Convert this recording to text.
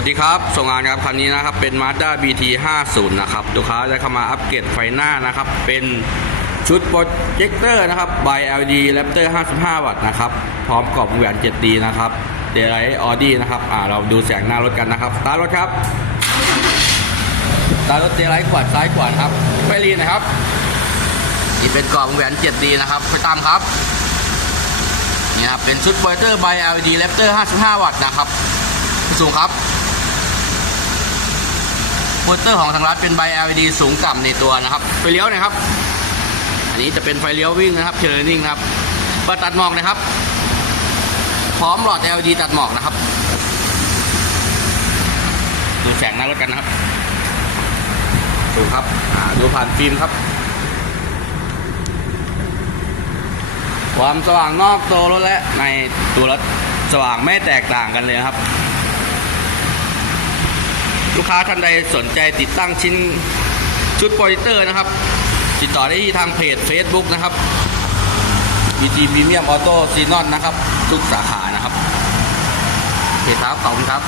วัสดีครับ ส่งงานครับคันนี้นะครับ เป็น Mazda BT 50นะครับ ลูกค้าจะเข้ามาอัปเกรดไฟหน้านะครับ เป็นชุดโปรเจคเตอร์นะครับ by LED Raptor 55 วัตต์นะครับ พร้อมกรอบวงแหวน 7D นะครับเดลไลท์ออดี้นะครับ อ่า เราดูแสงหน้ารถกันนะครับ สตาร์ทรถครับสตาร์ทรถเดลไลท์ขวาดซ้ายขวาดครับไฟรีนะครับ นี่เป็นกรอบวงแหวน 7D นะครับ ไปตามครับ นี่ครับ เป็นชุดโปรเจคเตอร์ by LED Raptor 55 วัตต์นะครับสูงครับ โปสเตอร์ของทางร้านเป็นใบ LED สูงต่ำในตัวนะครับไฟเลี้ยวนะครับ อันนี้จะเป็นไฟเลี้ยววิ่งนะครับเชลนิ่งนะครับบัตรตัดหมอกนะครับ พร้อมหลอด LED ตัดหมอกนะครับ ดูแสงหน้ารถกันนะครับสูงครับดูผ่านฟิล์มครับ ความสว่างนอกตัวรถและในตัวรถสว่างไม่แตกต่างกันเลยนะครับ ลูกค้าท่านใดสนใจติดตั้งชิ้นชุดโปรเจคเตอร์นะครับ ติดต่อได้ที่ทางเพจ Facebook นะครับ BG Premium Auto s e n o n นะครับ ทุกสาขานะครับโอเคครับขอบคุณครับ